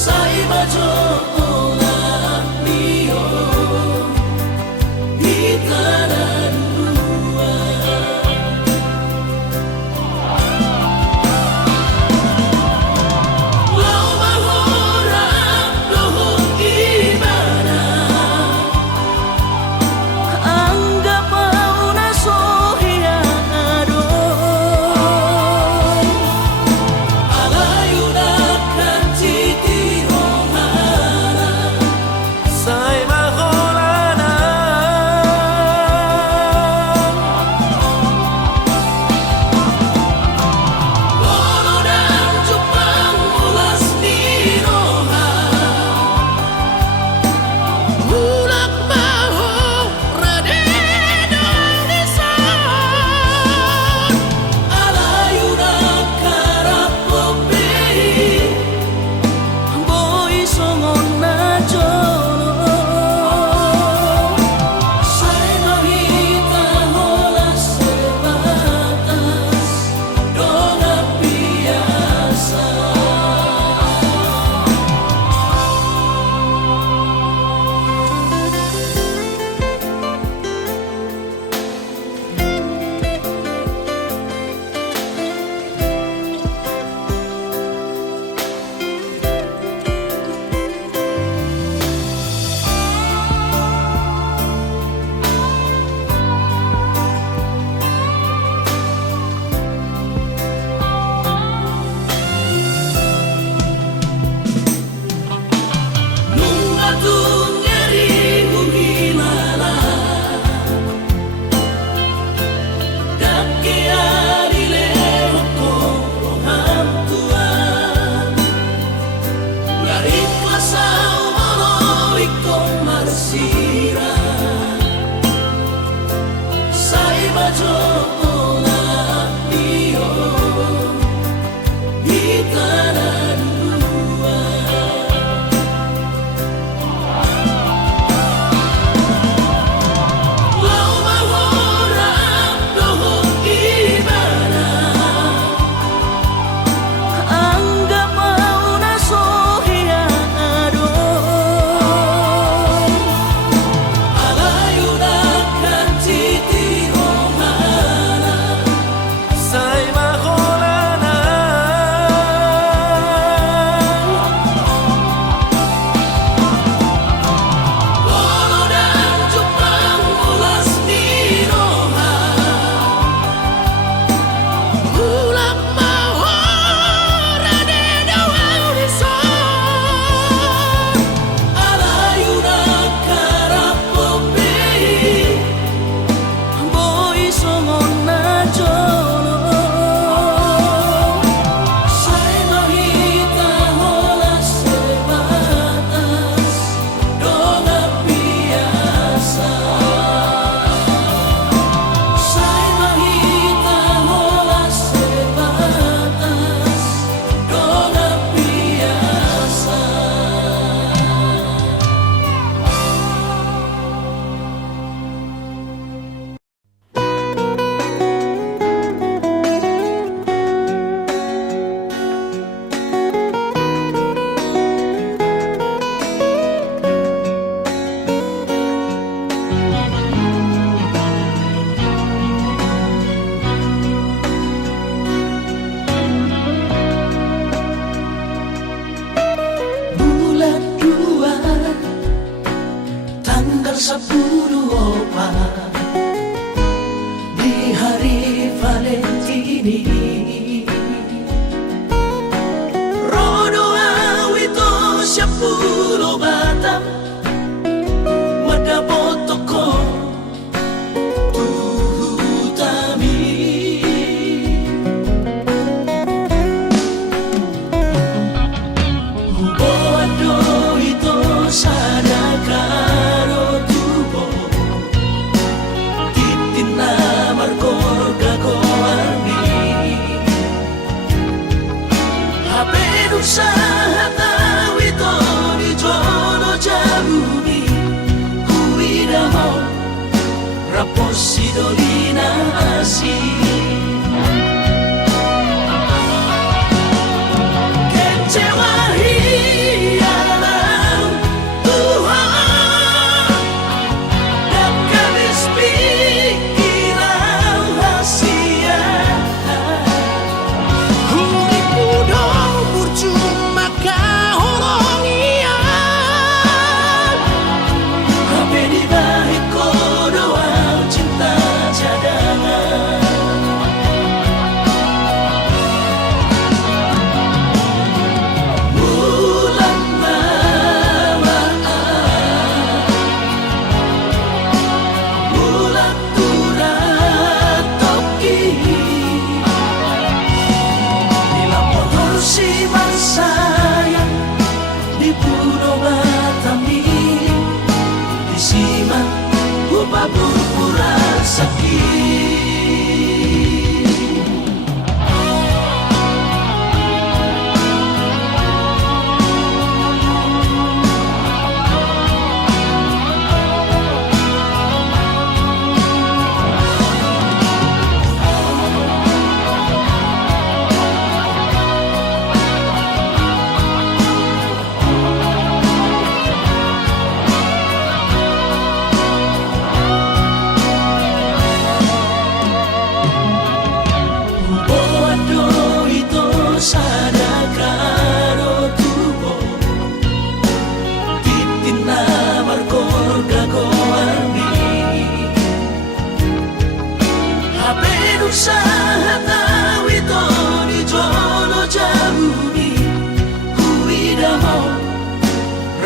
Sai bajo olah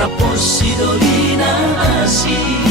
Raposidolina así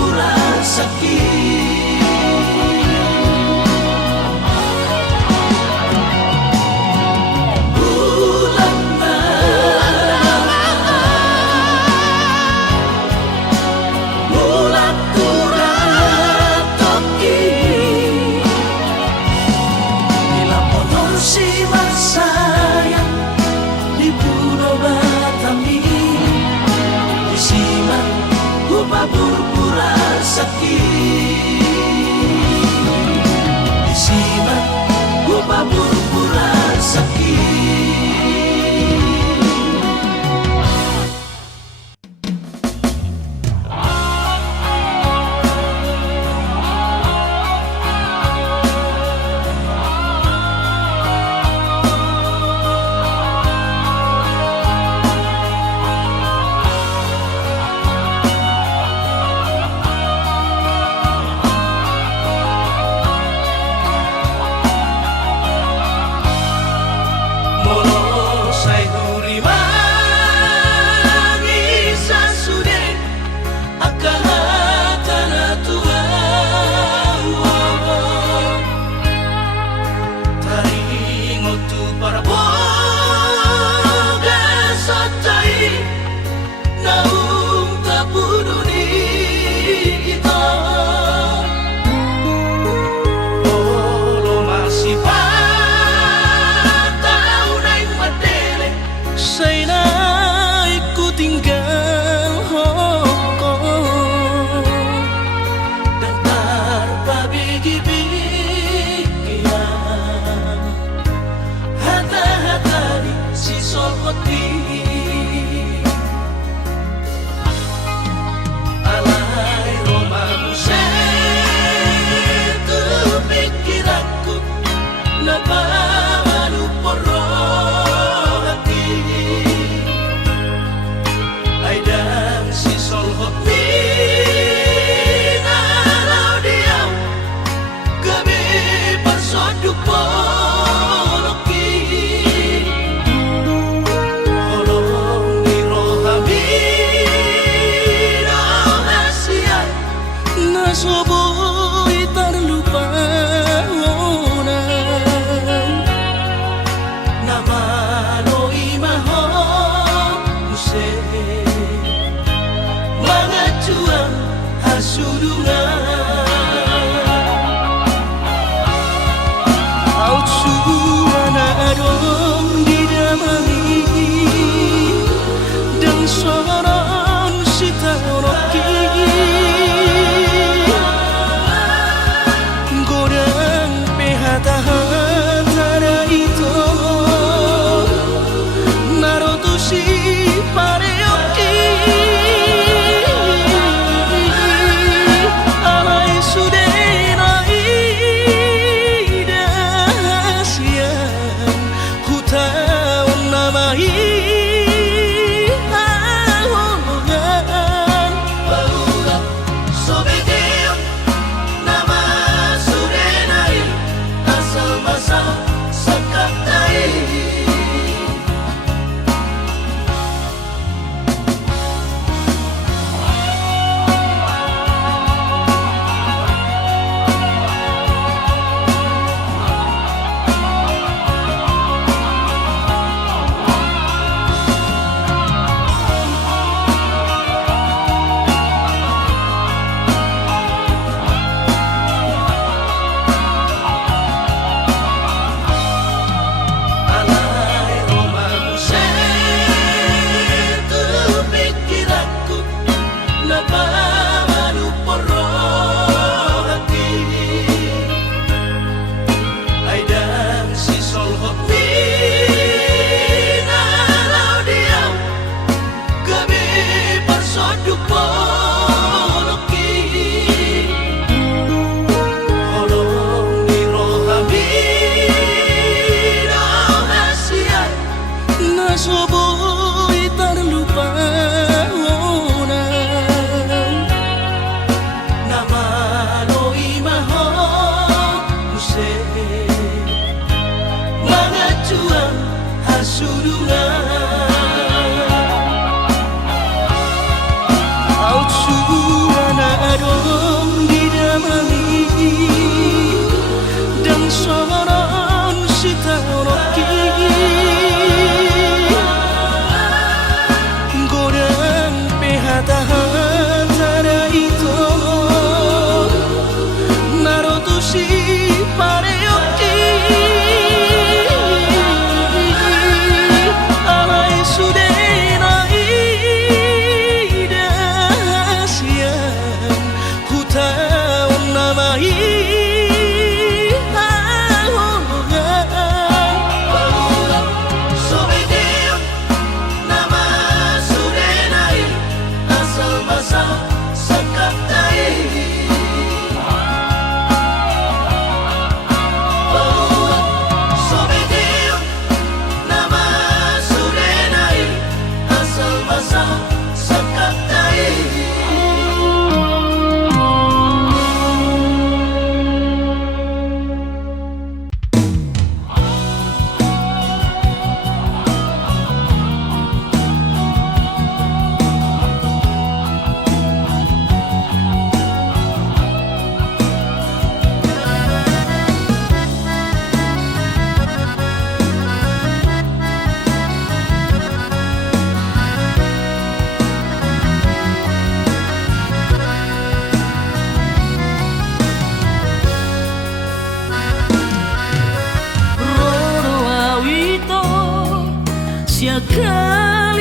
pura sakit bulan bulan turat toki bila motor si sayang di Pulau Batami disimak pura sakit disimak pura sakit.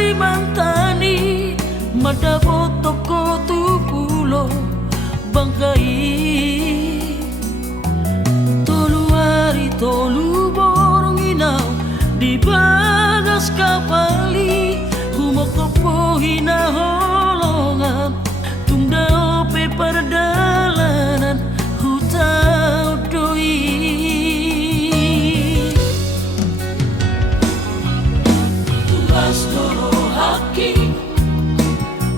Kalimantan madapot toko tu pulo Bangkai tolu hari tolu borong inaw di bagas kapali humok topo hinaholongan tungdao pe perdalanan hutau doi tulas doro haki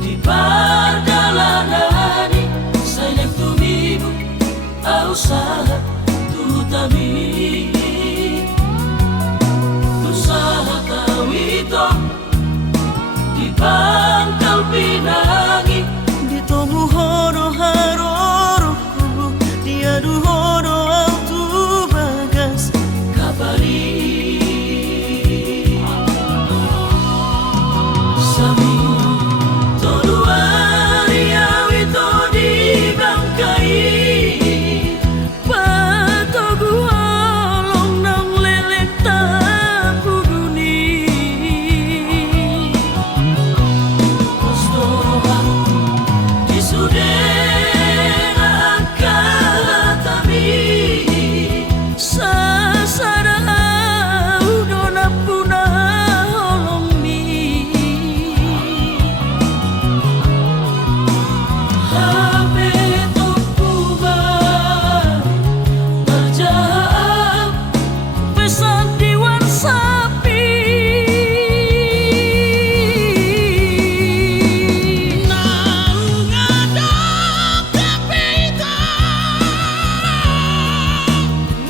di perdalanan saya tumibu usaha tutami usaha tawito di Pangkal Pinang di tomu hono haroroku diadu hono autu bagas kabali sami todo hari awito di Bangkai patogu holong nang lelek tapu duni Kostoroha di sudena kalatami sasara udona puna holong mi Hape tokuba berjahap pesan diwan sapi naung ada kapita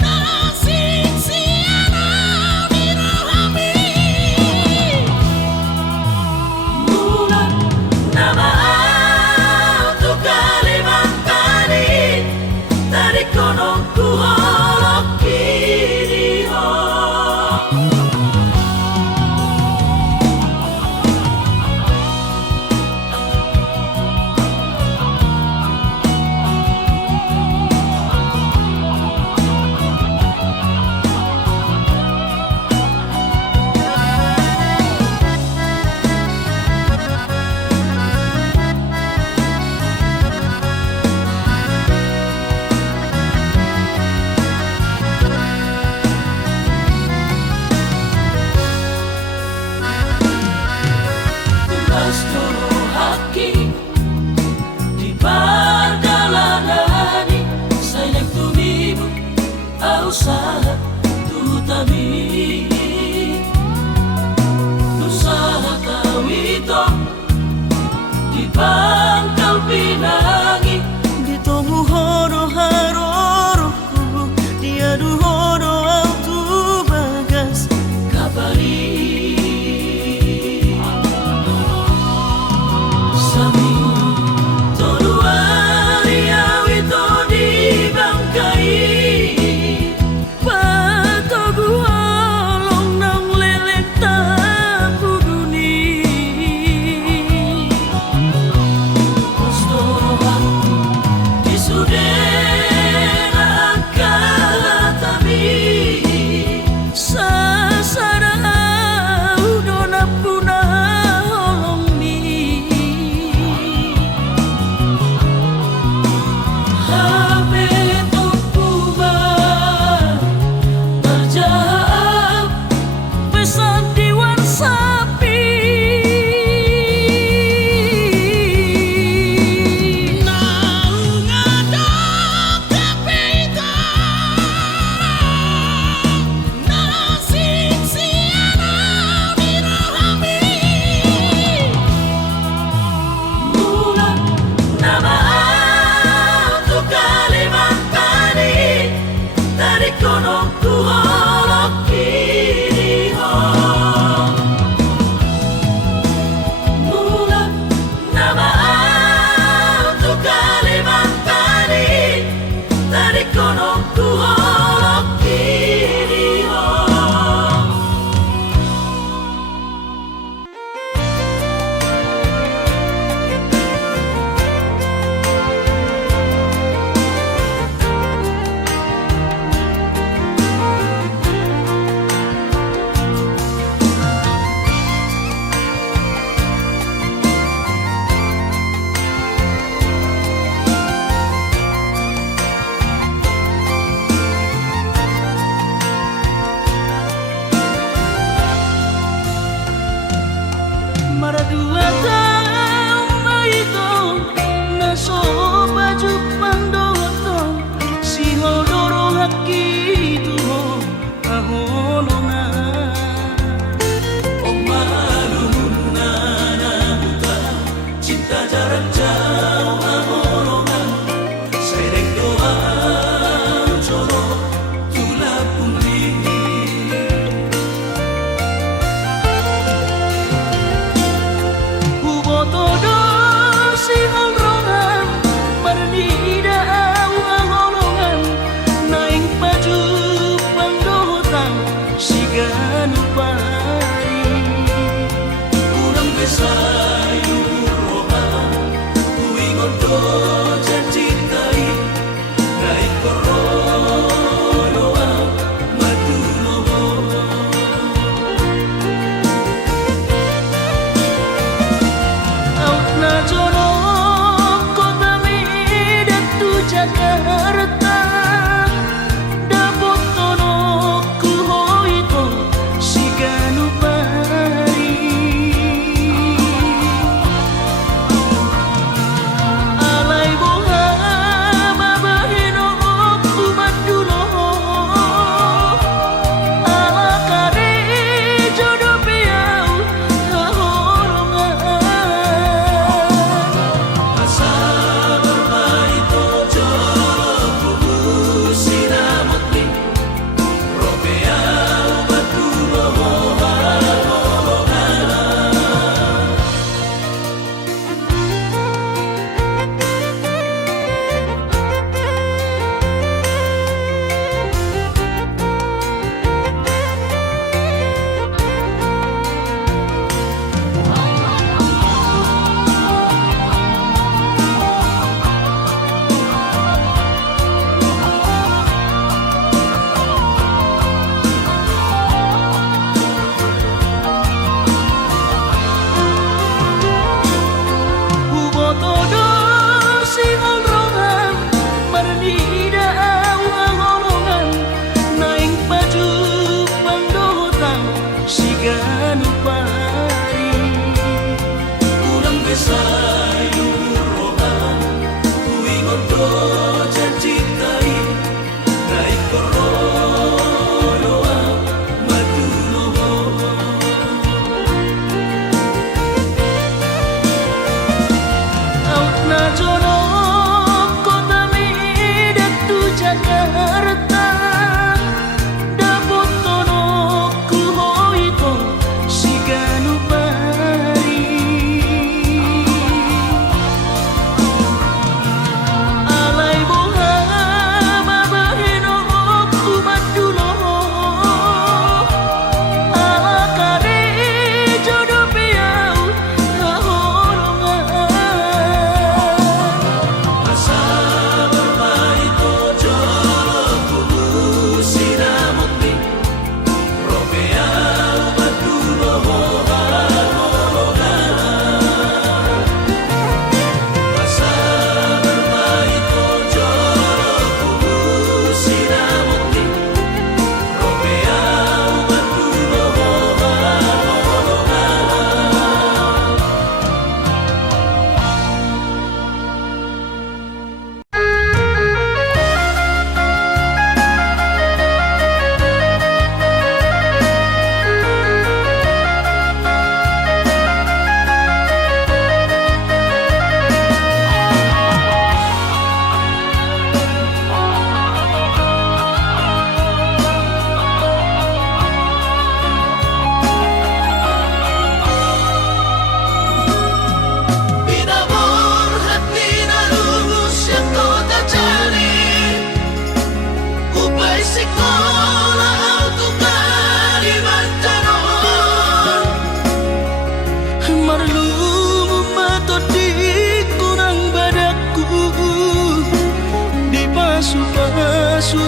nasik siana dirohami bulan nama untuk Kalimantan dari konongku holok kini ho tugas doro haki di perdalanan saya tumibu usaha tutami usaha tawito di Pangkal Pinang di tomu hono haroroku diadu hono autu bagas kabali sami tolu hari awito di Bangkai Maradua tau maito naso baju pandoto si hodoro haki tuho ahonona omaluna nabuta cinta jarak jauh ahonona sereng doa coro tulap pundi todo si holrongan marnida awang naing baju pandotan si ganupari kurang besayu rohan kuingon do jancintai naik korodoa maduloho na jono kota midatu Jakarta dapot tono kuhoito si ganupari alay boha mabahino kumadulo ala kare jodoh piau haholongan Jakarta dapot tono kuhoito si ganupari alay boha mabahino kumadulo ala kare jodoh piau haholongan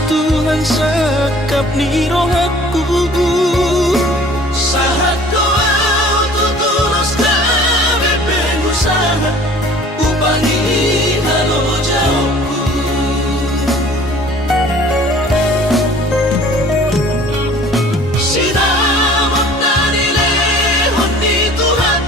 Tuhan sakap ni rohaku sahat doa tutulus kami pengusaha upangi halo jauhku sinamot dari lehon di Tuhan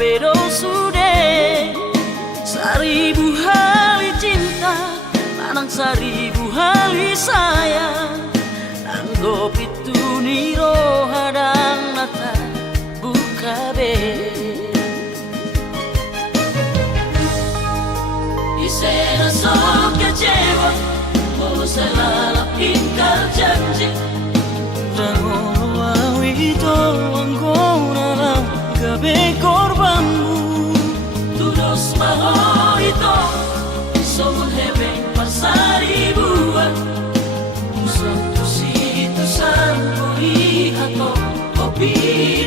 pedo sude. Seribu hari cinta lanang seribu hari sayang. Nanggo pitu niro hadang nata buka be. Isena sok kecewa, mau selalu ingkar janji. Rangono awito anggona lang gabi korbanmu. Tudos maho ito, somun hebeng pasari buat. Usang situ sango ihato, kopi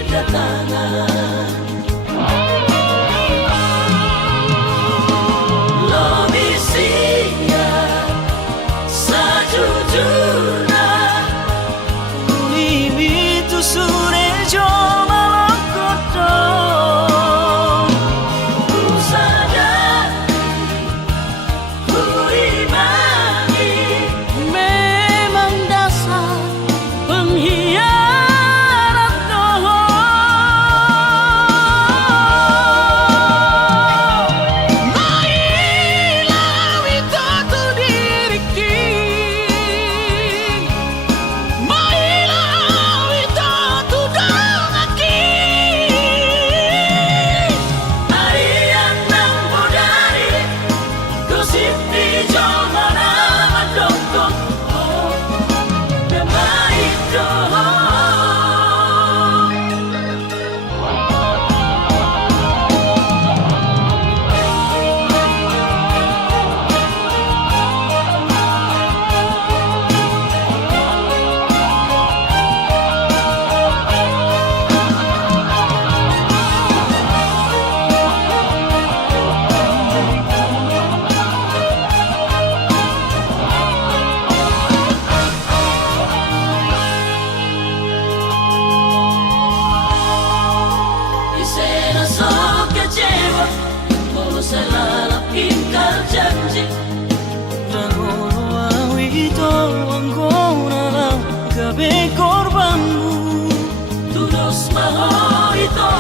datangan. Selalu ingkar janji. Rangono awito anggona lang gabi korbanmu. Tudos maho ito,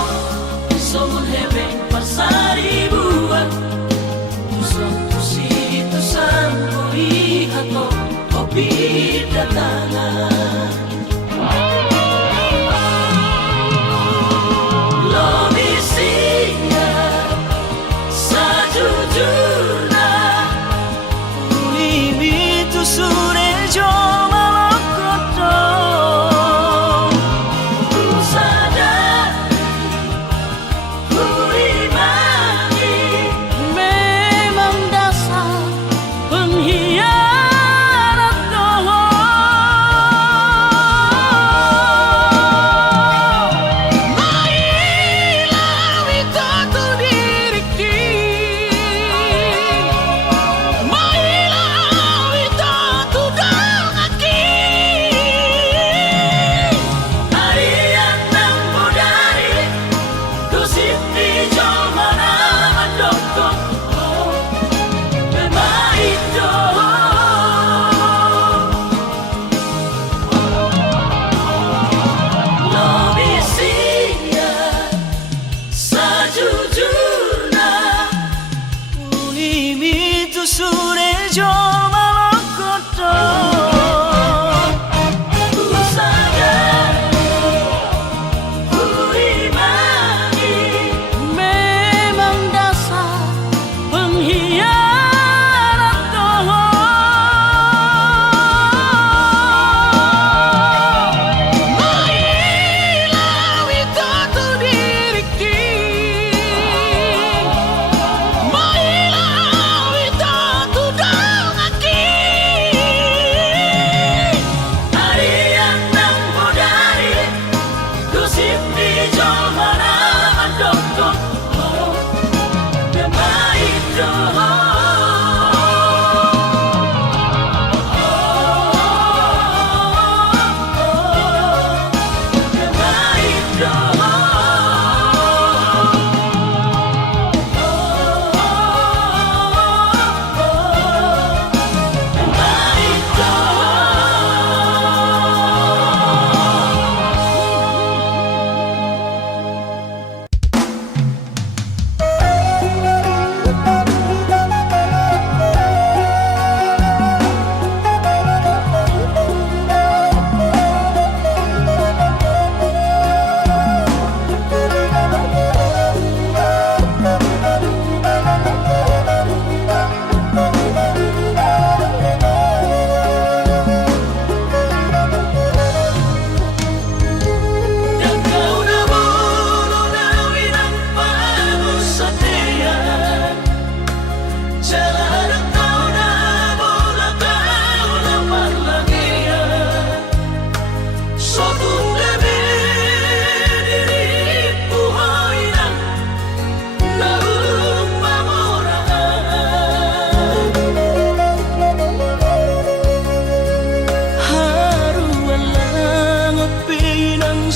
somun hebeng pasari buat. Usang situ sango ihato, kopi datangan. Sure jo malok koto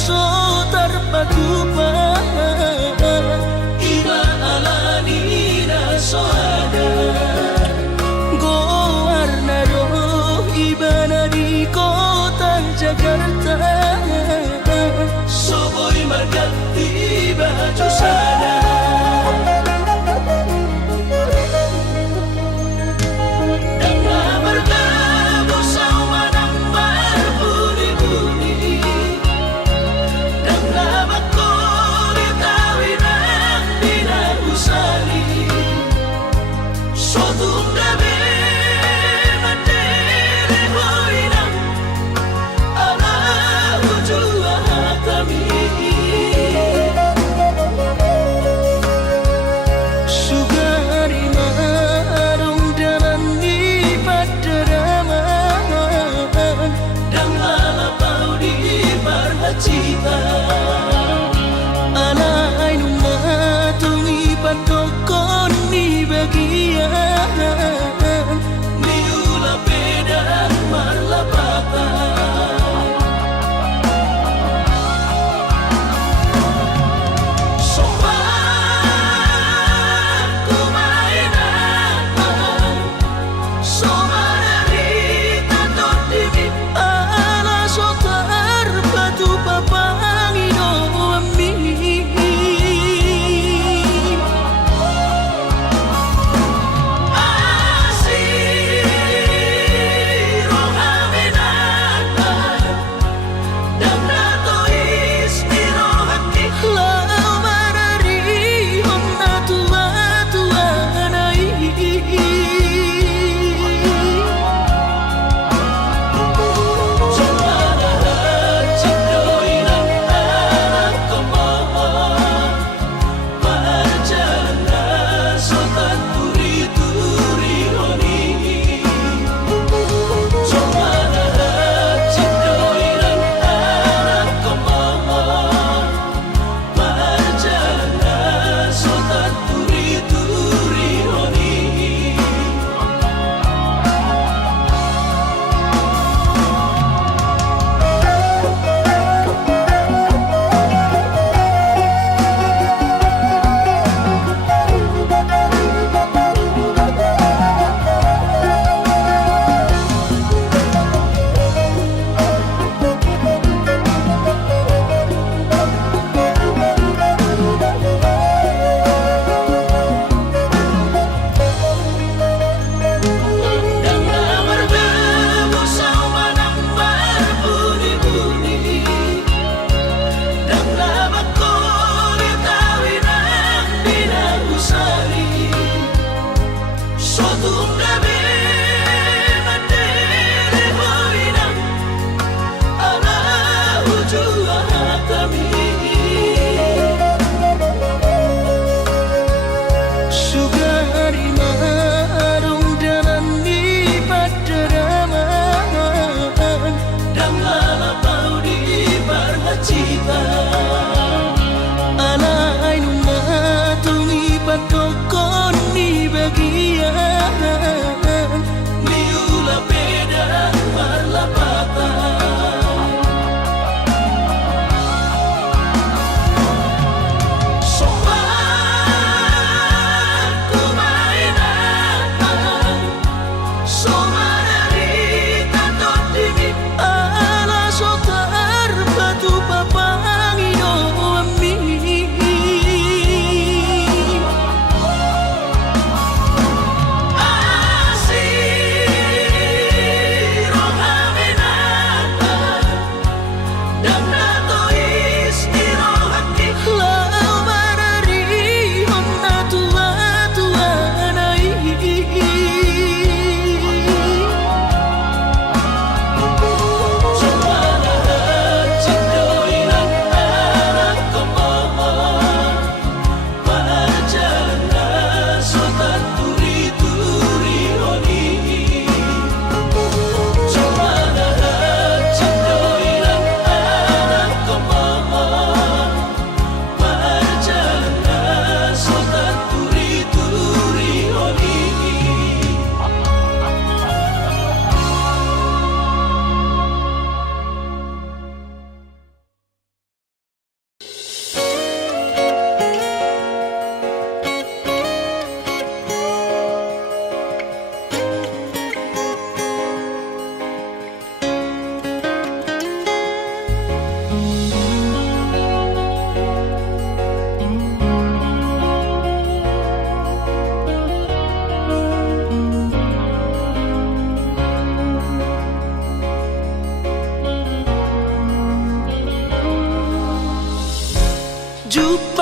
so terpatupa iba alani na so ada go warna roh iba na di kota Jakarta soboy margati baju sana cita alay numatumi patokon ni bagian niula pedang marlapatan sopan kumainan somarita tot dimi ala sotar batu papa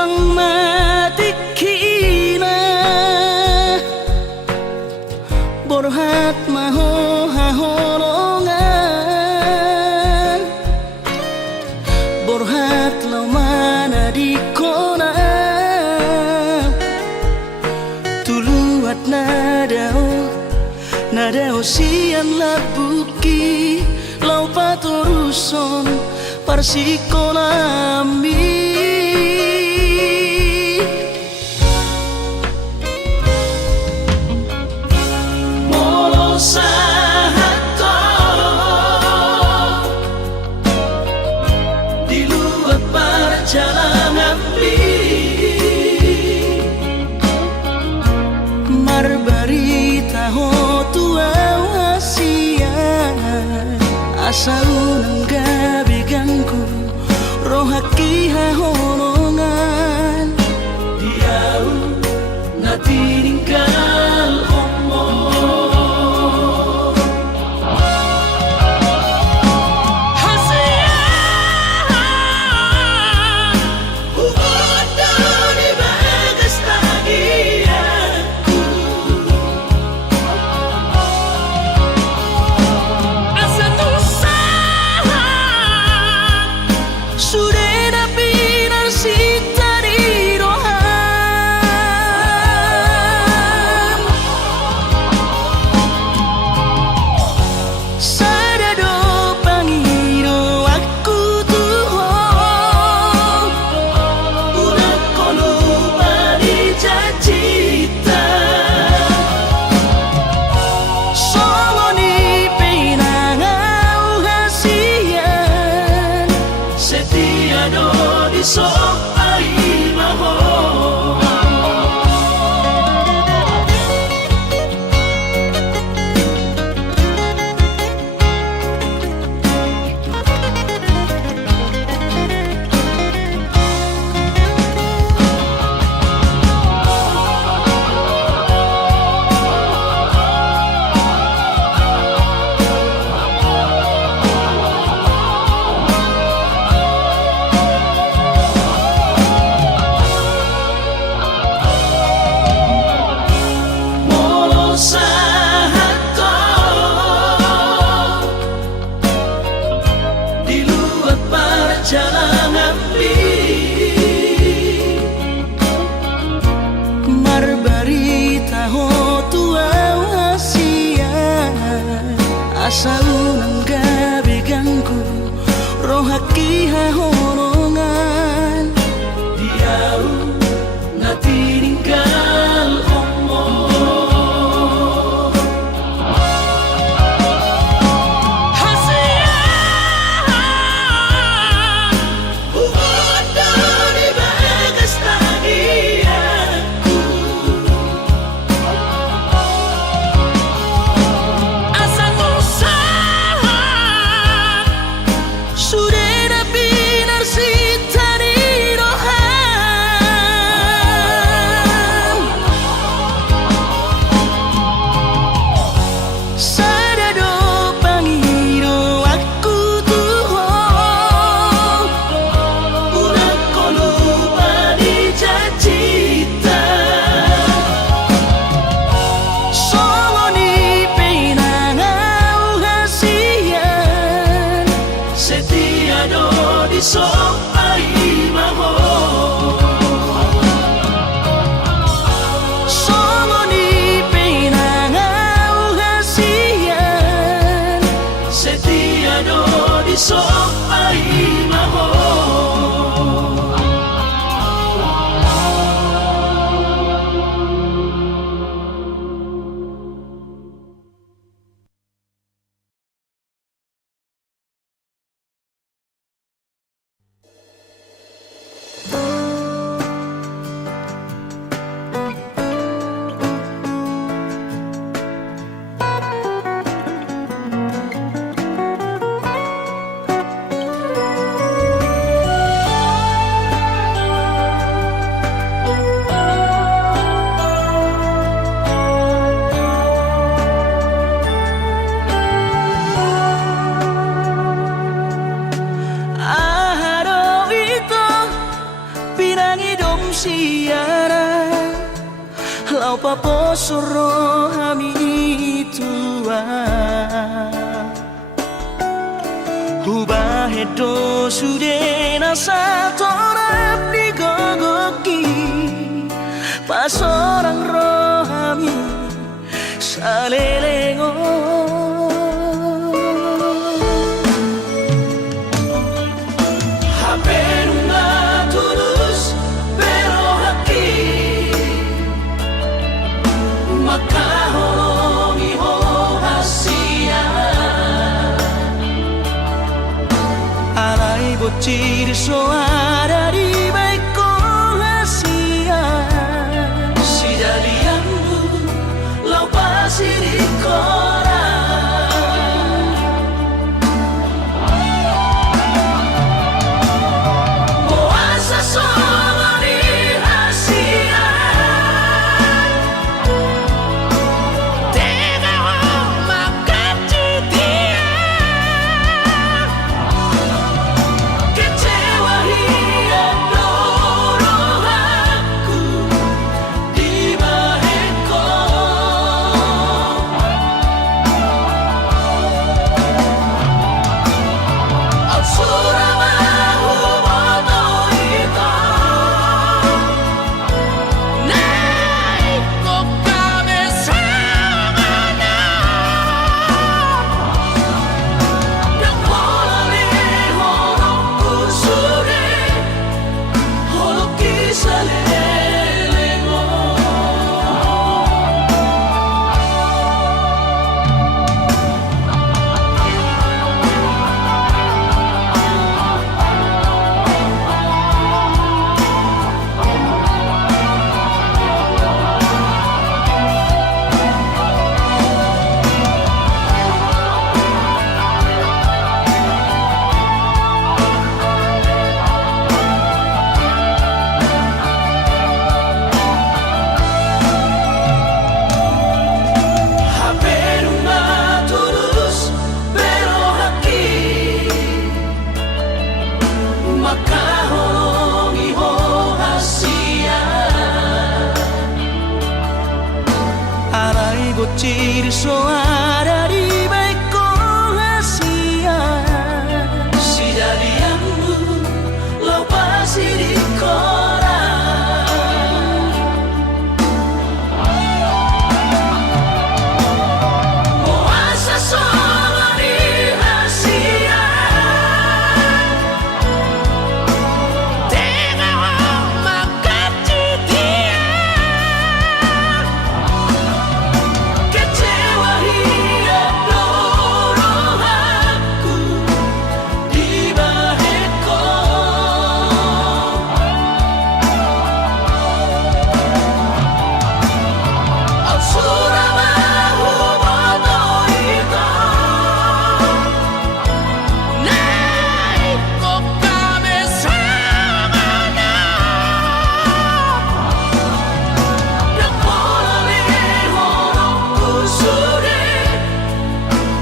pangmatikina borhat maho haholongan borhat lau mana di kona tuluat nadao sian labuki lau patoruson parsikolami molo sahato di luar perjalanan marbarita ho tua wasiat asal nanggabiganku rohaki haholongan diau natininggal omo asal nanggabiganku rohaki haholongan diau natininggal omo siara lau paposoro hami tua Hubah hedo sude nasa torap di gogoki pas orang rohami salelengo Hapenunga tulus pero haki maka holongi ho hasia Alai bocir soara di baik ko hasia Si dalianmu lau pasir di koran Puasa solo di hasia Tega ho makan dia Kecewa hidup dorohaku di baheko Al-surah mahu boto ito Naik kok kami samana Dan holali holokku sure Holoki salelengo Hapenunga tulus pero haki maka holongi ho hasia Alai bocir soara di baik ko hasia Si dalianmu lau pasir di koran Puasa solo di hasia Tega ho makan dia Kecewa hidup dorohaku di baheko Al-surah mahu boto ito Naik kok kami samana Dan holali holokku sure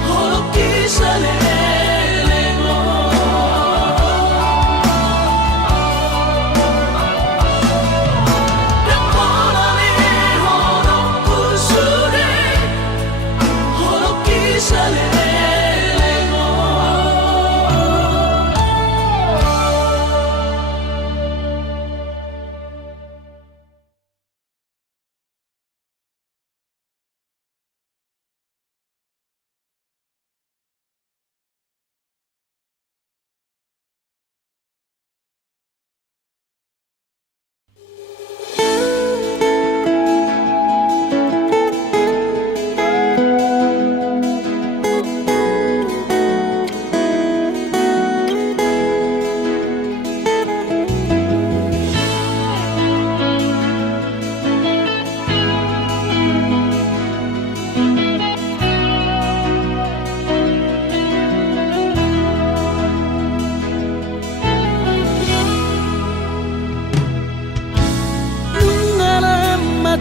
Holoki salelengo Dan holali holokku sure Holoki salelengo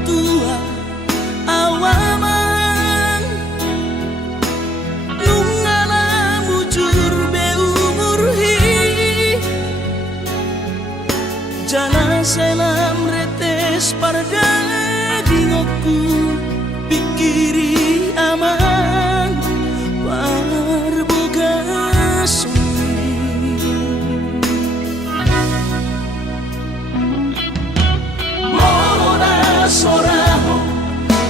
tua awaman nungala mujur be umur hi jana selam parda dingoku pikiri aman parboga sumi mona soraho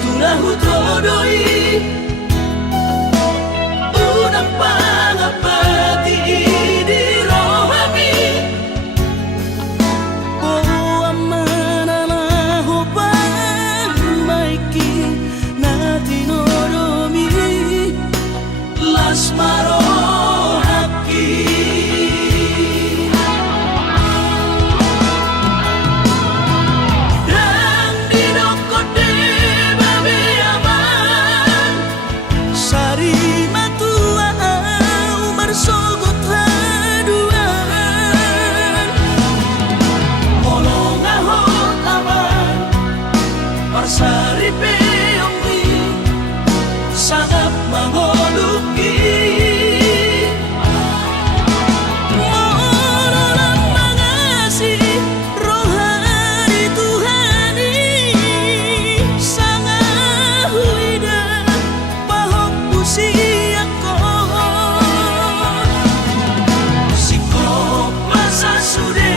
tulahu todoi unang pangapati di rohami oh amana na hopang maiki nati noromi las maro haki dan dinokote babe aman sari matua umar sogot haduan molong ahot aman parsari peongi sangat mangoluki mohon mangasi rohani Tuhani sangat huida pahok pusiako sikop masa sude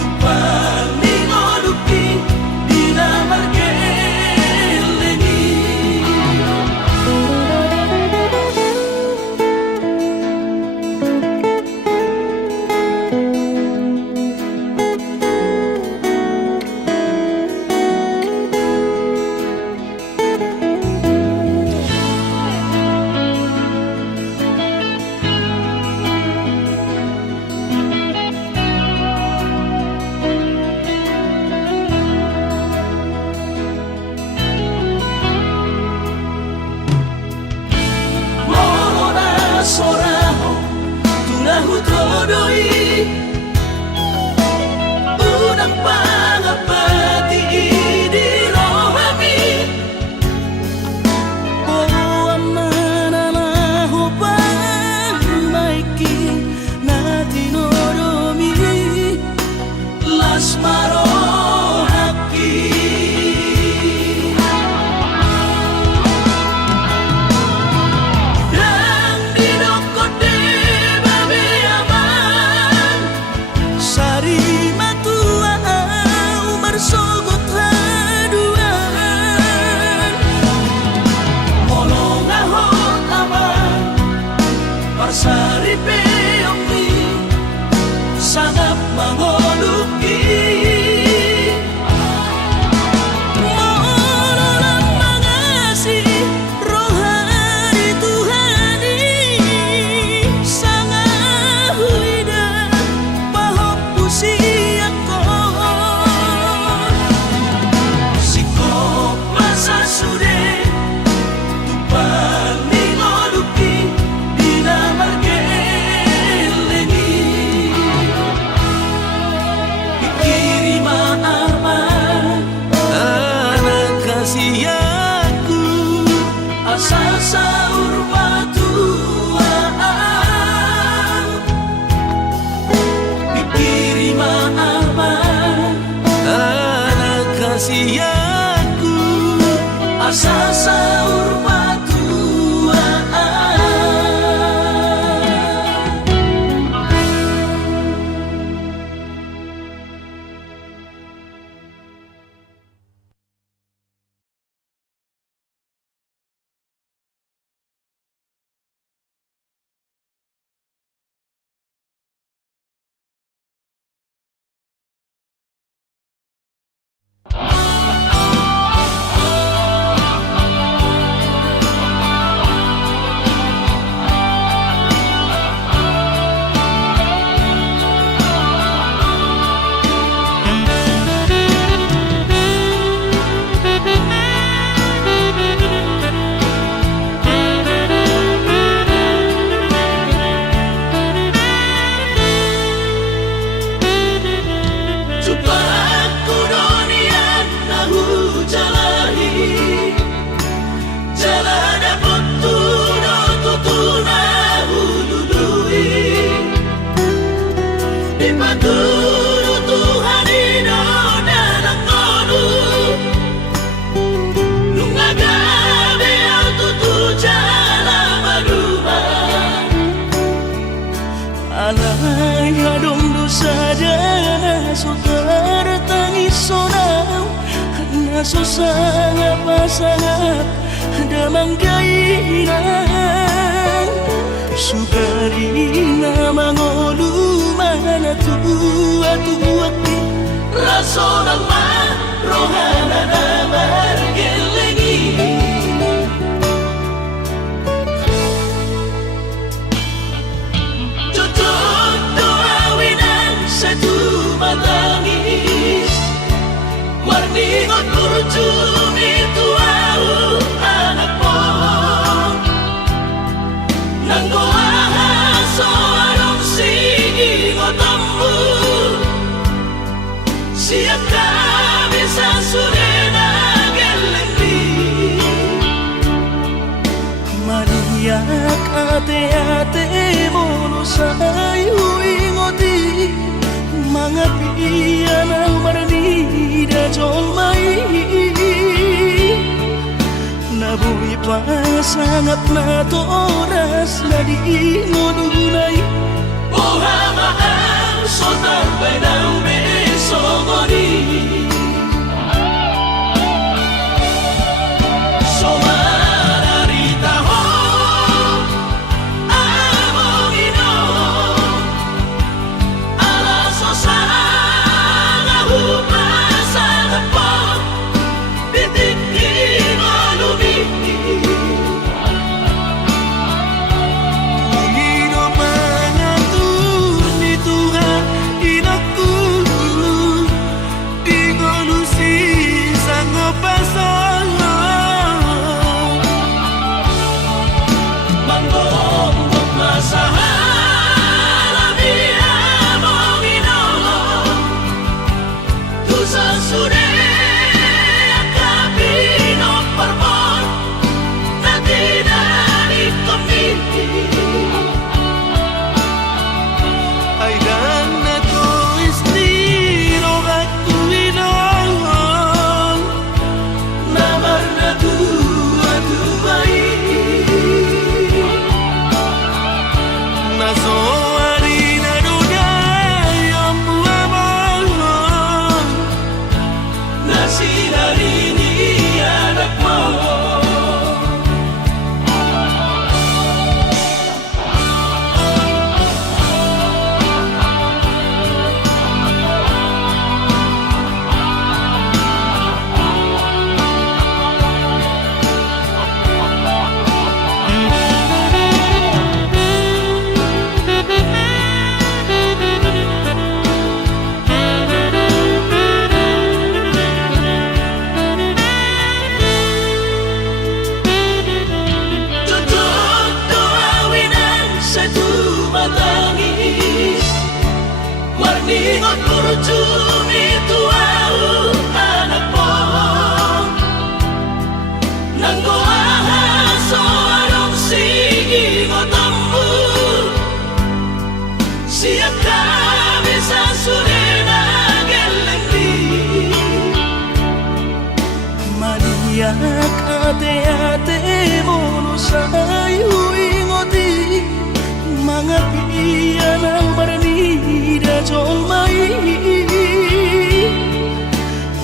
tupal ningoluki dina margeleni Morona soraho tulahu todoi unang pangapati di rohami oh amana na hopang maiki nati noromi las maro haki dan dinokote babe aman sari matua umar sogot haduan molong ahot aman parsari peongi sangat mangoluki mohon mangasi rohani Tuhani sangat huida pahok pusiako sikop masa sude tupal ningoluki dina margeleni pikiri maaman anak kasihku asal saur batuaan pikiri maaman anak kasihku asal saur batuaan Di Tuhan Ino dalam hadong dosa dana so tertangis sonau naso sangap pasangap damang kainan sugarina mangolu mana tua-tuaki raso ng rohana na margelengi tutup doawinan sa tumatangis warningot kurjumi tuau anak mo nanggoaha so anong sige ngotammu siap kami sa surena gelengdi maniak ate-ate mono sayu ingoti mga piyan ang maranida jolmai nabuhi pa sangat na to oras na di ngununay Ohama ang sotar ng besogoni Somararita ho among ino alaso sa ngahupasa na po bitik imalumi Ningot kurjumi tuau anak mo nanggoaha so anong sige ngotammu siap kami sa surena gelengdi maniak ate-ate mono sayu ingoti mga piyan ang maranida jolmai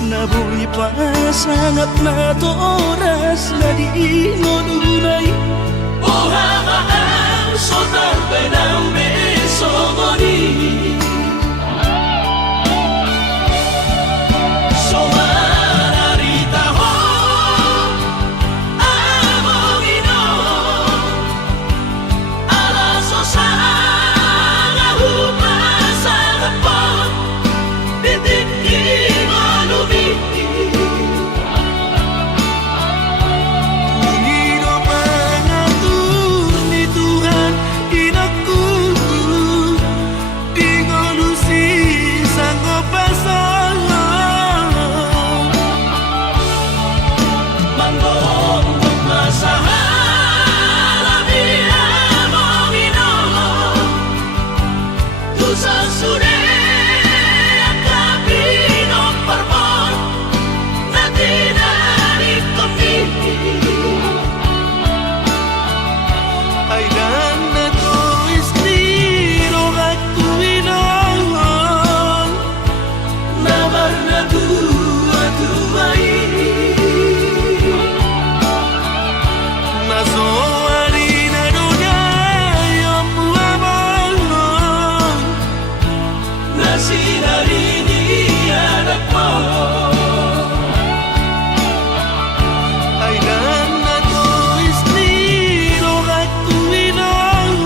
nabuhi pa sangat na to oras na di ngununay Ohama ang sotar ng besogoni Somararita ho among ino alaso sa ngahupasa na po bitik imalumi Ay dan na to istiro at kuwino sinari di anakmu. Ay lang na to istiro at tuwirang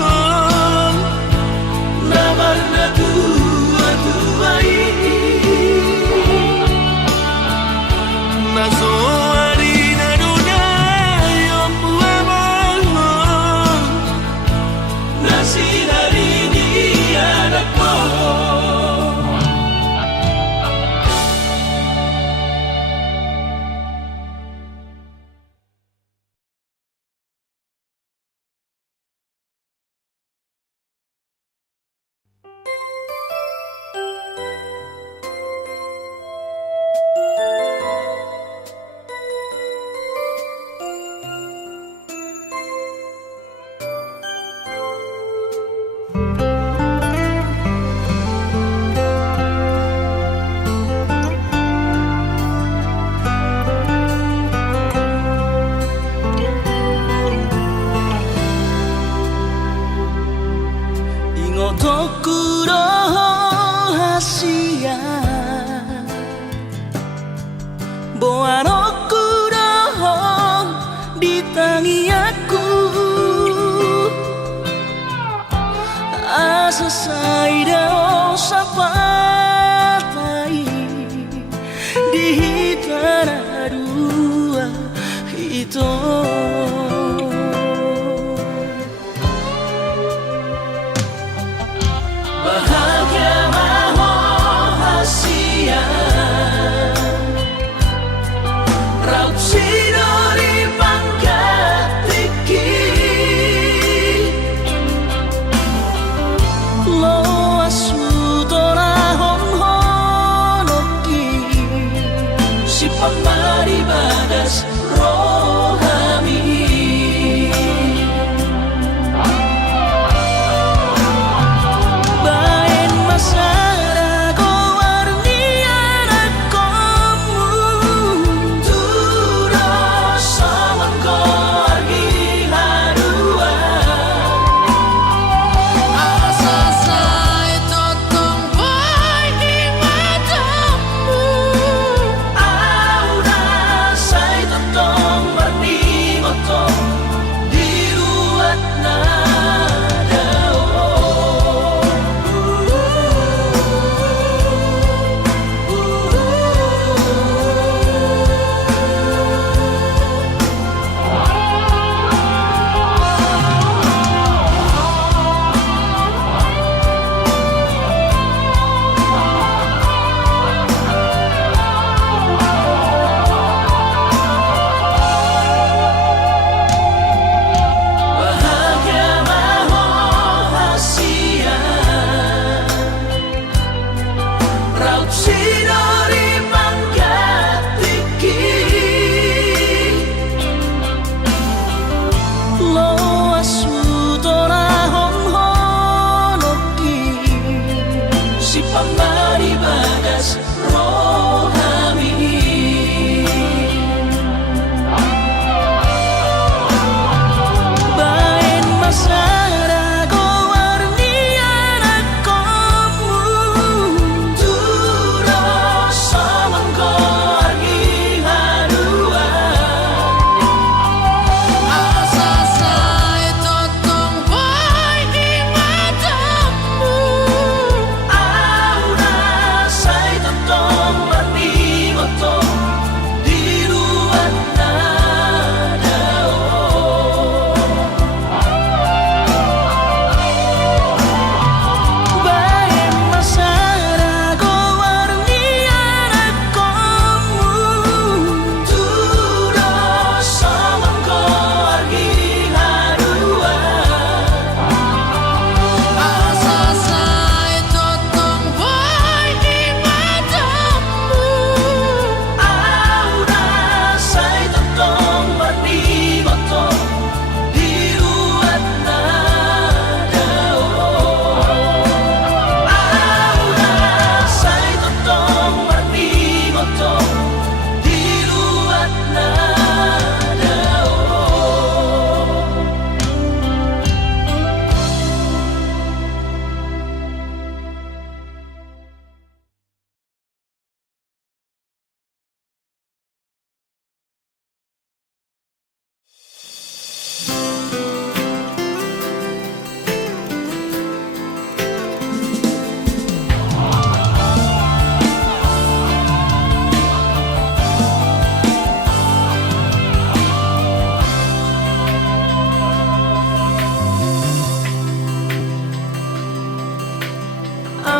Namar na tua-tuai nazoari na dunay ang buwabang na sinari di anakmu. Ingotokuro hasia Boarokuro ditangi aku Asa saida sapatai di hitara dua itu Bahagia maho hasia Raut sinori pangkat tiki lo asutora honhonoki si pamari bagas rohami. Bain masara ko warnian akomu Turo saman ko argi harua Asa say totong bay di matamu Aura say totong marningotong diruat na Bahagia maho hasia Raut sinori pangkat tiki lo asutora honhonoki si pamari bagas rohami. Bain masara ko warnian akomu Turo saman ko argi harua Asa say totong bay di matamu Aura say totong marningotong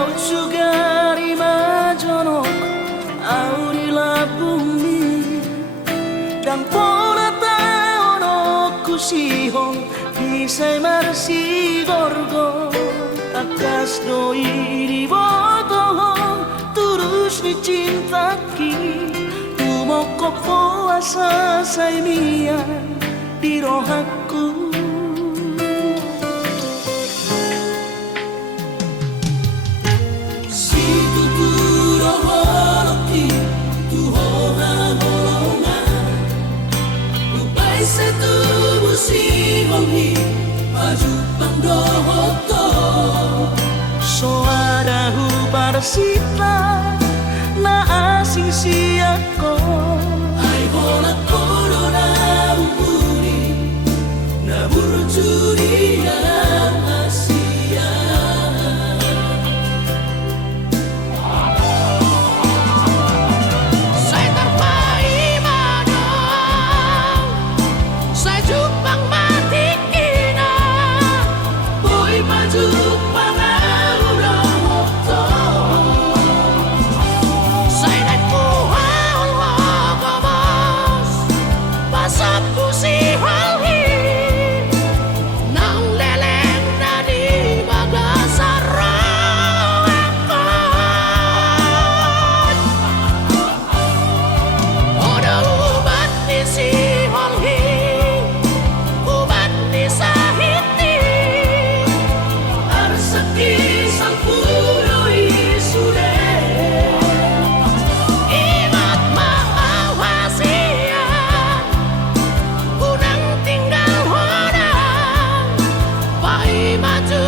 Laut juga rimajono aurila bumi dan pola taono kusihong kisai marsi gorgo akas doi di botoh terus dicintaki umoko puasa saimian di rohaku. Soadahu parsita na asing siyako Ay bola corona umuri na burjuri ang Asia. Saya terpaimana, saya jupang mati kina. Boy maju pangaurang moto. Saya dan kuhal wagamas, pasap pusi halhi, nang leleng na di magasarakan. Oda ubat ni si halhi, ubat ni sahiti. Arsaki sang puroi sure. Ingat maawasian, unang tinggal hodang, pai maju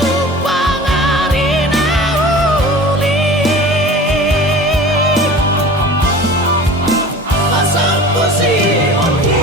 pangari na uli. Pasang pusi onhi.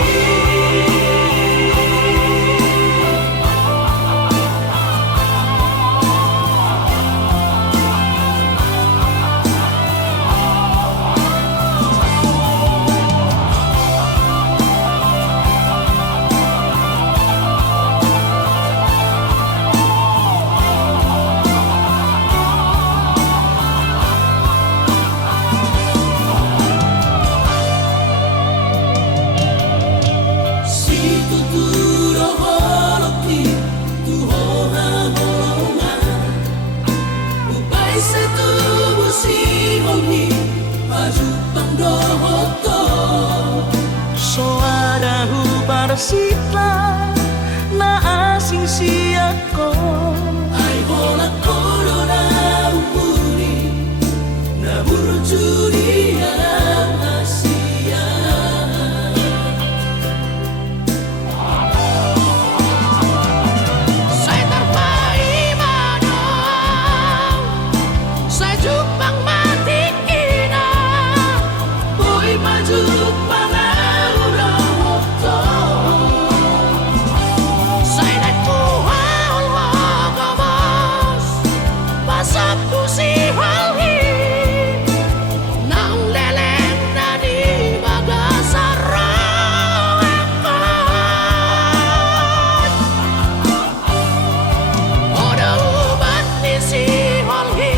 Si tuturo holoki tu hoha holongan. Upay sa tubo si onhi maju pangdohoto. Soadahu parsita na asing siyako Ay bola corona umuri na burjuri ang Asia. Saya terpaimana, saya jupang mati kina. Boy maju pangaurang moto. Saya dan kuhal wagamas, pasap pusi halhi, nang leleng na di magasarakan. Oda ubat ni si halhi,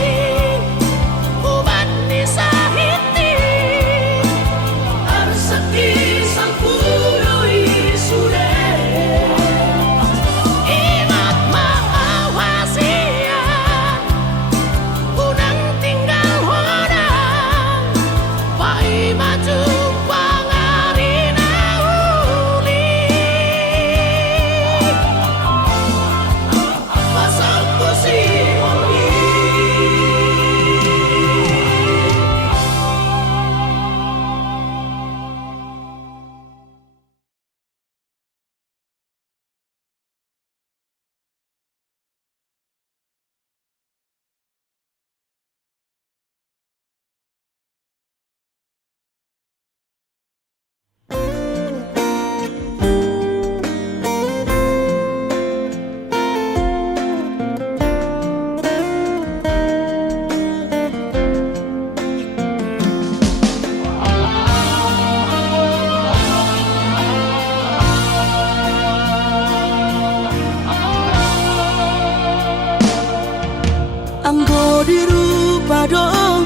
Ado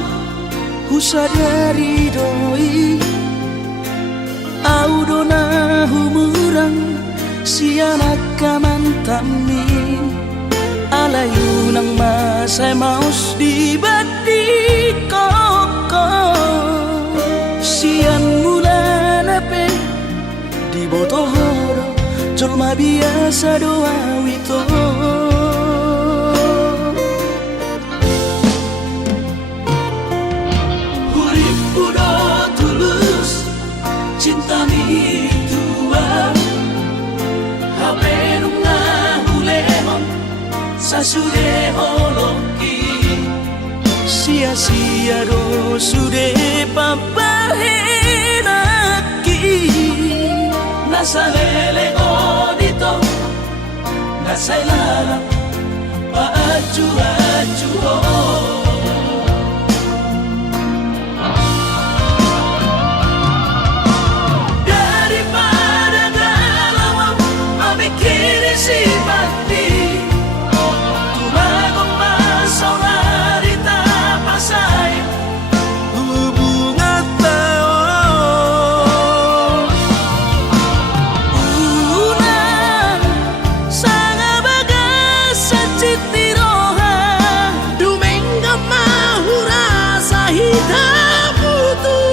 husadari doi Audona humurang sianak kamantami Alayu nang masay maus di bati koko Sian mula nape di botohoro Jolma biasa doa wito Urip udah tulus cinta mi tua Hape nunga hulemon sasude holoki Sia-sia do sude papahenaki Nasa lele odito Nasa ilalang paaju-aju Daripada galau memikiri si mati Tumagong masau narita pasay hubungan tao Unang sanga bagas sa citiroha Dumenga mahura sa hitam putus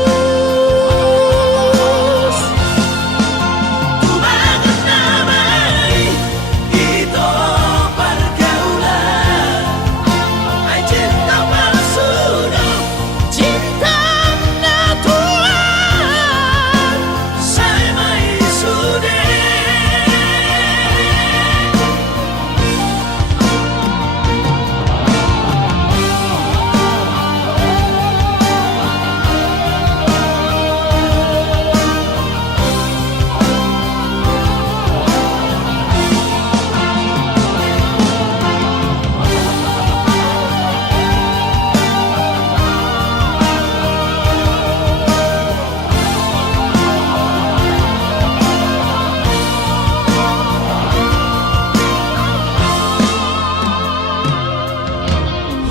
Tumagat damay ito pergaulan Ay cinta palsu Cinta natural Say may sude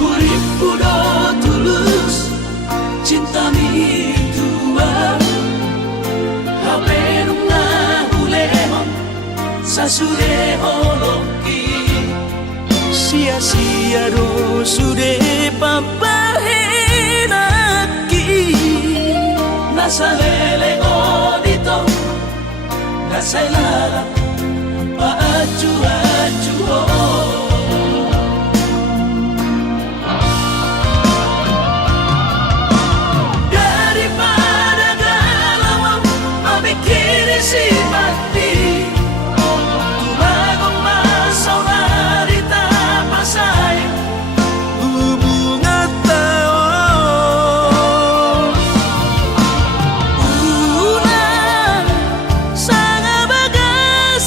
Urip udah tulus cinta mi tua Hape nunga hulemon sasude holoki Sia-sia do sude papahenaki Nasa lele odito Nasa ilalang paaju-aju Daripada galau memikiri si mati Tumagong masau narita pasay hubungan tao Unang sanga bagas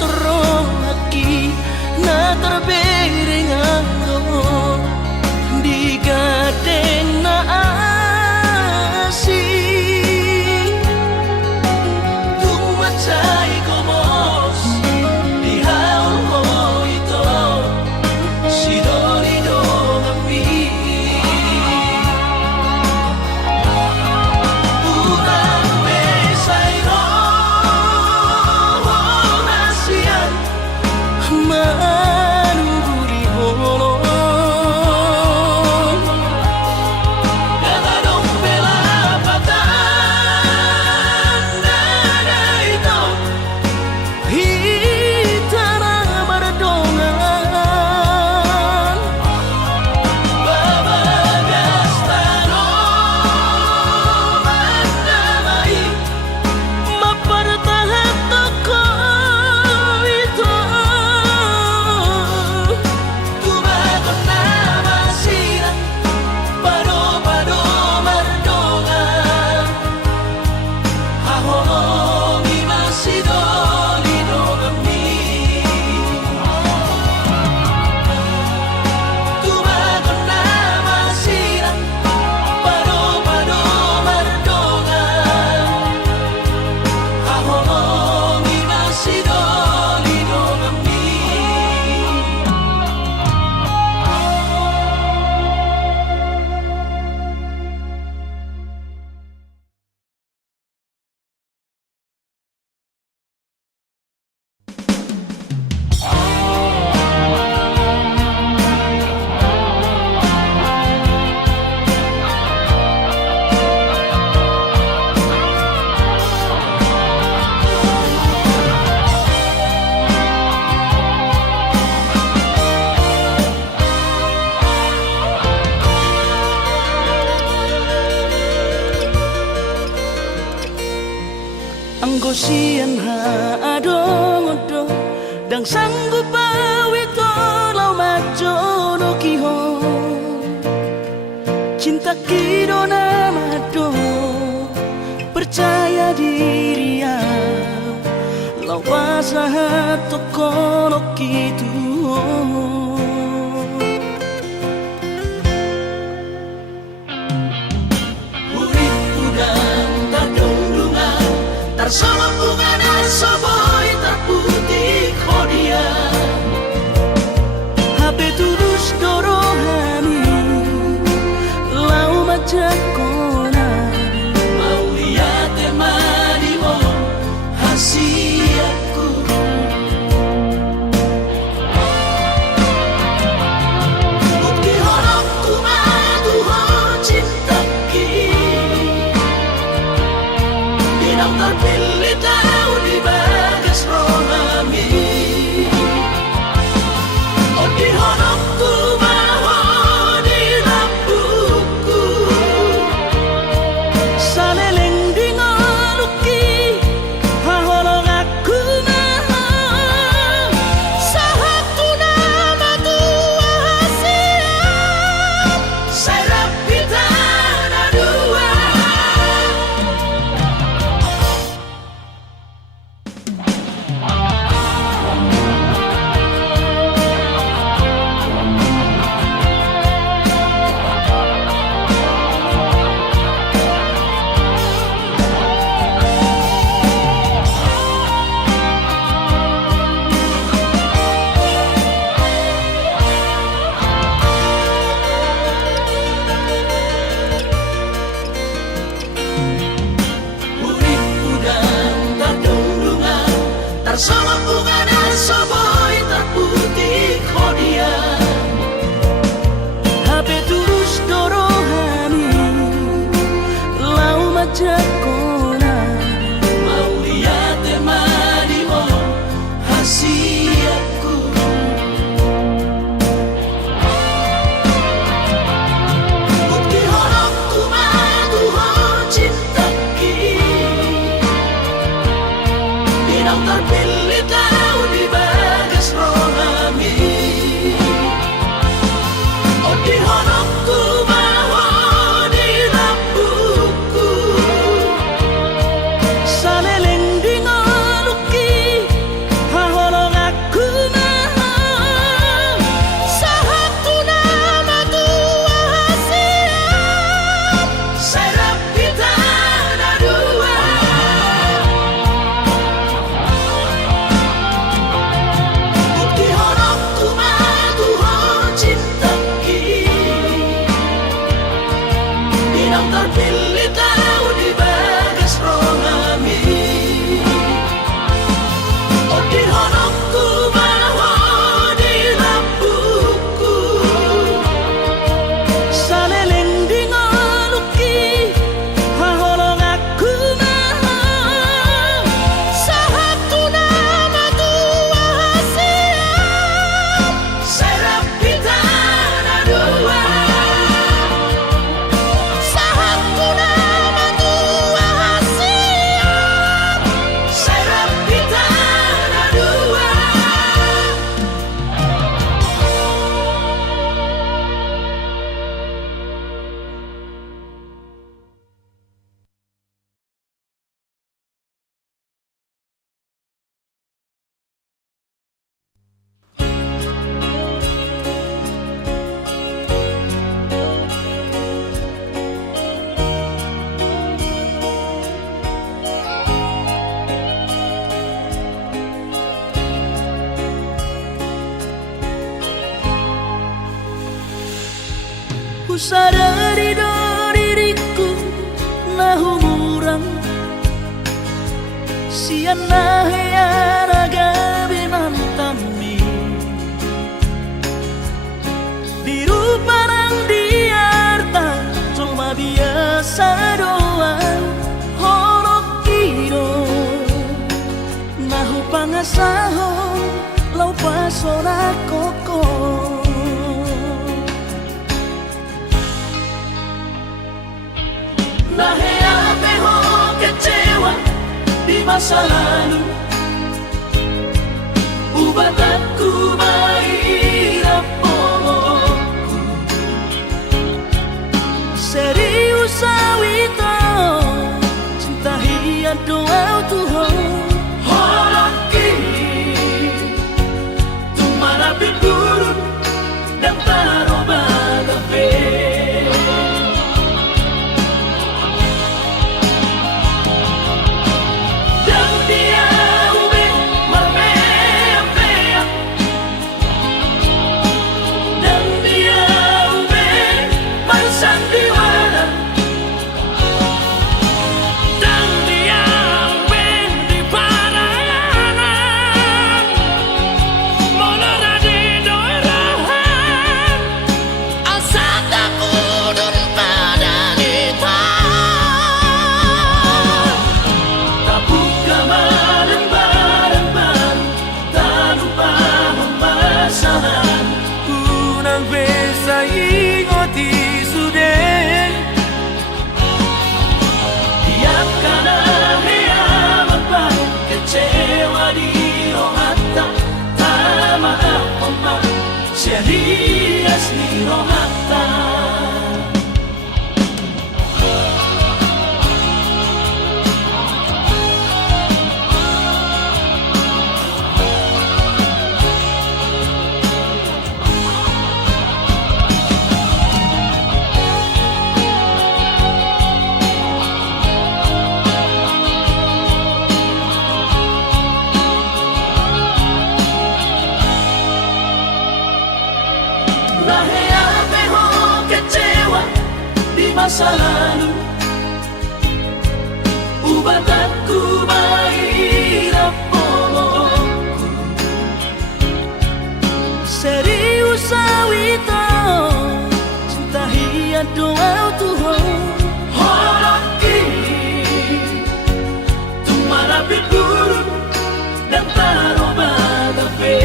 torongaki na terberingan di gadeng na asing Tumacay komos di haon ko ito Sidorido kami Urang mesay ro nasiyan manuburi holong Gadadong pelapatan Dada ito hitana bardongan Babagas tanong Mandamay mapartahan toko ito Tumagot na masira Pado-pado mardongan Hahongi masidolido kami Tumagot na masira Pado-pado mardongan Hahongi masidolido kami ang gosian ha adong-odong dang sanggup awit lau majono kihon cinta kido namado percaya diri ya lau pasahat tokono kitu Urip udang tadulungan Tarsama bunga na soboy terputih kodia Hape tulus dorohani lau majakona Mau lihat emanimu hasiatku Bukti horok tumatuhon cintaki Dinang terpilih tahu di bagas rohami Oh di honok tumaho di lampuku saleleng dingaluki haholong aku maha Satu nama tua hasian Serap kita ada dua Urip udang terdulungan Tarsama bunga dan soboy terputih kodia Hape tulus dorohani lau majakona Mau lihat emanimu hasiatku Bukti horok tumatuhon cintaki Dinang terpilih tahu di bagas rohami Oh di honok tumaho di lampuku saleleng dingaluki haholong sadari do diriku na humurang siana heyara gabi nantami biru parang diarta cuma biasa doang horok kiro nahu pangasahon lau pasora koko Naheape ho kecewa di masa lalu Ubat aku mahirap pomoku serius awito cinta hiya doa Tuhan Horok kini Tumarapin burun dan taroba kafe Serias ni rohata Naheape ho kecewa di masa lalu Ubat aku mahirap pomoku serius awito cinta hiya doa Tuhan Horok kini Tumarapin burun dan taroba kafe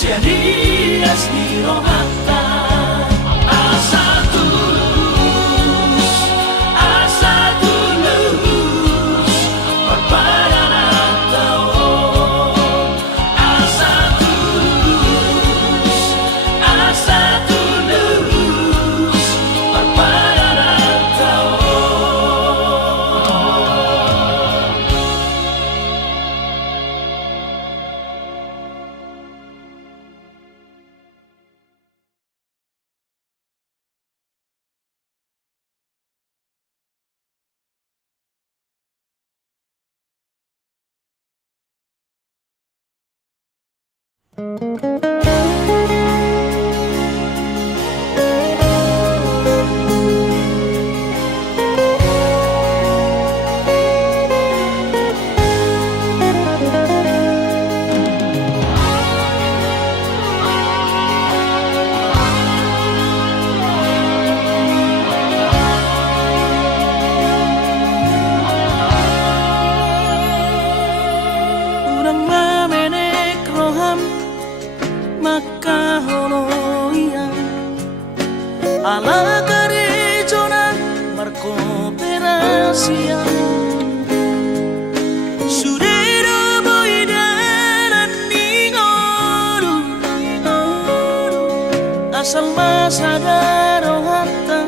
Serias ni rohata Asa tulus Perpayanan tahun Asa tulus Perpayanan tahun salma sadaro hatta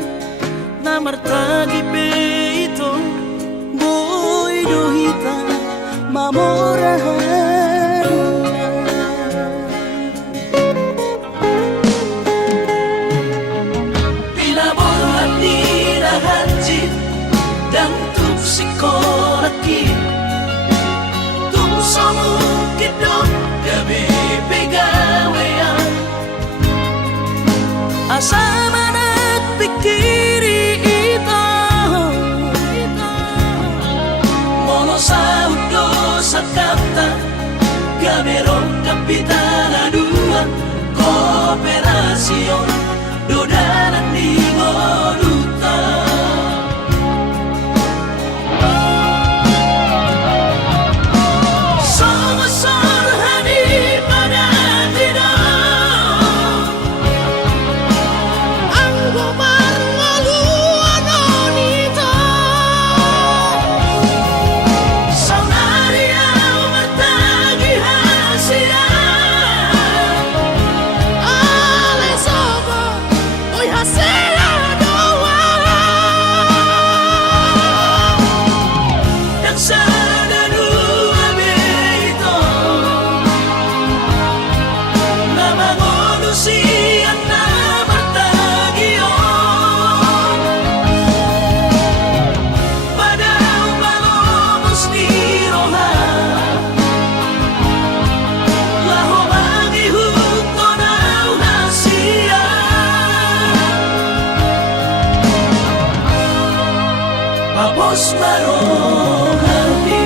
na martagi peito boy dohita mamorahan Pinabuhat ni Rahanjit dan tuksikoraki Tungsomu kidok gabi pegawean asa manat pikiri ito Mono sa udo sa kanta Gamerong kapitana dua Kooperasyon Dodanan di Moruta Sama-sama hani pada tidak Ang gomarngaluan nito Saunaria mertagi hasia Ale sobo Oy hasela doa Dan sana dua beito Nama manusia na mertagion Padahal malomos ni roha Laho mangihuto na unasia Papos marohani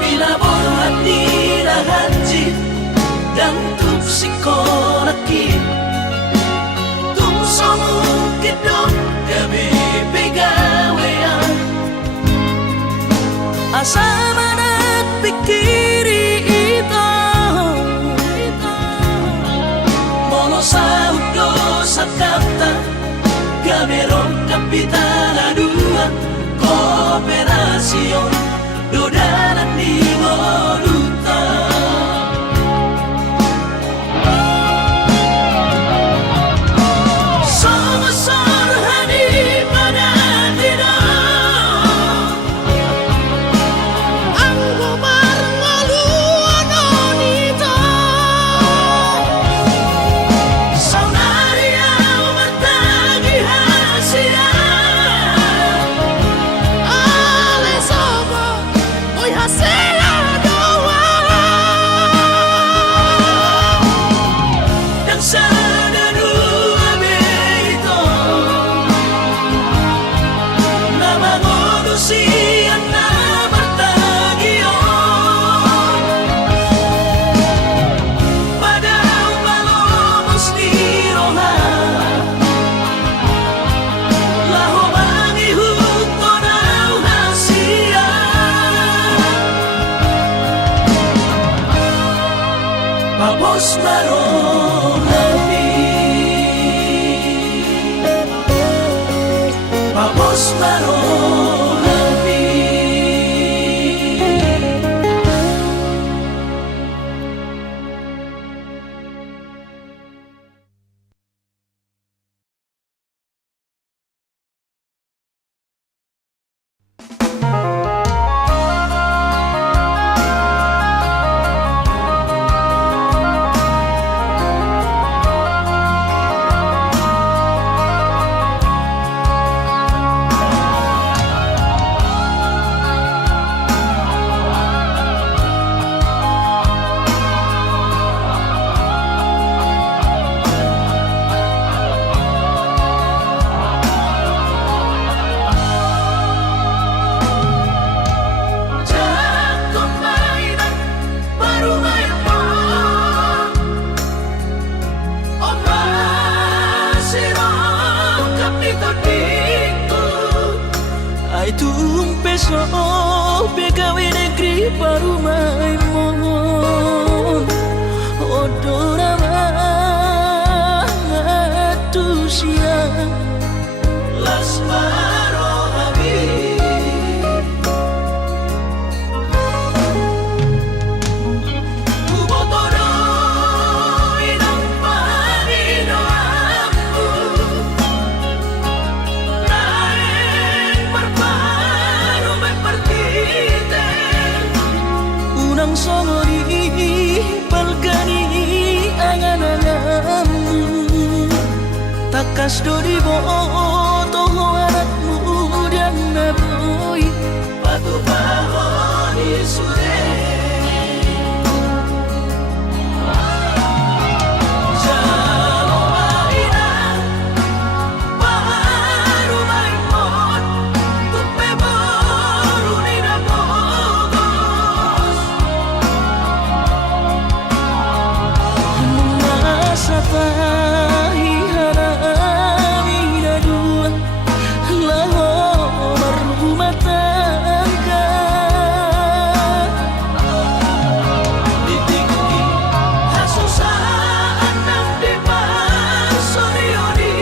Pinabuhat ni Rahanjit dan tuksikoraki Tungsomu kidok gabi pegawean asa manat pikiri ito Mono sa udo sa kanta Gamerong kapitana dua Kooperasyon Dodanan di Moruta Sama-sama hani pada tidak Ang gomarngaluan nito Saunaria mertagi hasia Ale sobo Oy hasela doa Dan sana dua beito Nama manusia na mertagion Padahal malomos ni roha Laho mangihuto na unasia Papos marohani Papos marohani beso begawe negeri baru main mohon odora matusya Lasmaro Habib Kubotoro inang panino aku Naeng berparu mepertite unang songori balgani angan-anganmu takas dori boto anakmu dan naboy Batu bahon isude Jalo mainan Baru main mon Tupe baru nina gogos masa tahi harami na dua laho berumah tangga Ditinggi Hasusaan ng depan Sorioni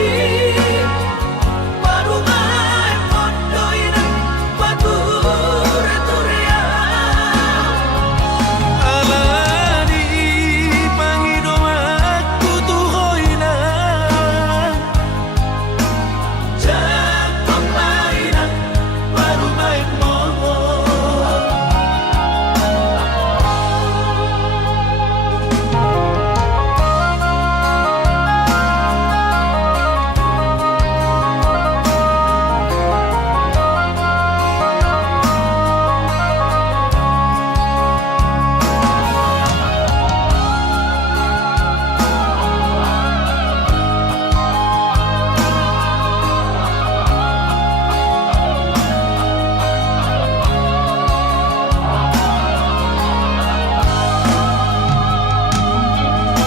Baru main mondoy ng Bature-turea alani Panginoon at tutuhoy na Diyan pangmainan Baru main mo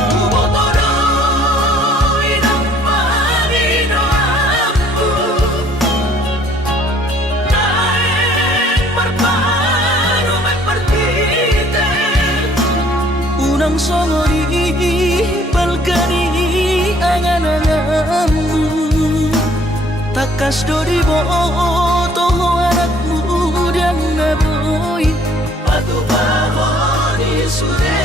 Kubotoro inang panino aku Naeng berparu mepertite unang songori balgani angan-anganmu takas dori boto anakmu dan naboy Batu bahon isude